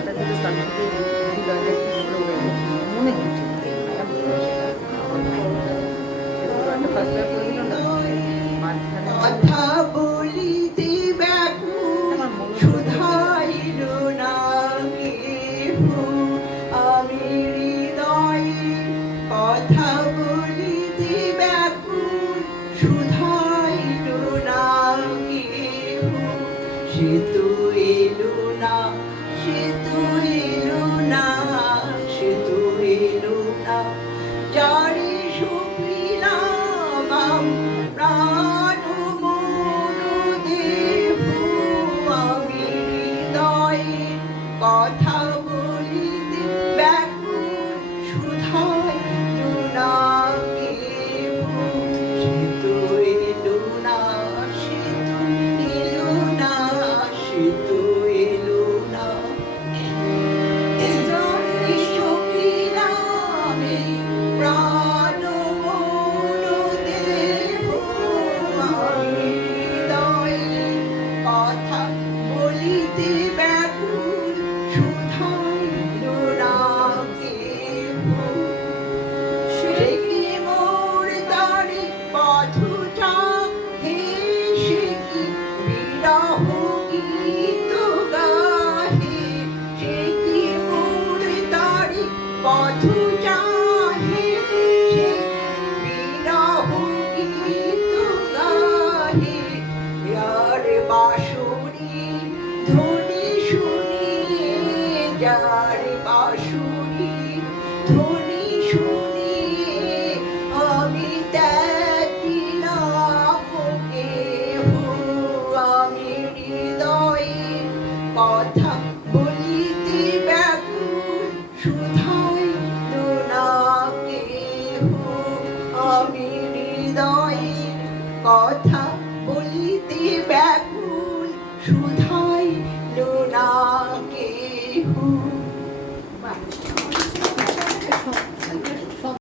সারাটা দিলে তার থেকে হৃদয়টা একটু স্লো হয়ে গেছে মনে হচ্ছে একটা ফার্স্ট টাইম করে দিল না মাঝখানে কথা বলিতে ব্যাকুল শুধাইল না কেহ আমি হৃদয়ে কথা বলিতে ব্যাকুল শুধাইল না কেহ সে তো এলো না সে তো এলো না সে তো এলো না যারে সপিলাম প্রাণ মন দেহ আমি হৃদয়ে কথা বলিতে ব্যাকুল শুধাইল না কেহ সে তো এলো না সে তো এলো না সে তো এলো না যারে সপিলাম প্রাণ মন দেহ আমি হৃদয়ে কথা বলিতে ব্যাকুল শুধাইল না কেহ সে কি মোর তারি পথটা হে সে কি বিরহ গীত গাহে সে কি মোর তারি পথটা হে সে বিরহ গীত গাহে যার বাঁশুরি ধ্বনি শুনিয়ে যার বাঁশুরি ধ্বনি শুনিয়ে আমি ত্যাগিলাম কেহ আমি হৃদয়ে কথা বলিতে ব্যাকুল শুধাইল না কেহ আমি হৃদয়ে কথা বলিতে ব্যাকুল শুধাইল না কেহ।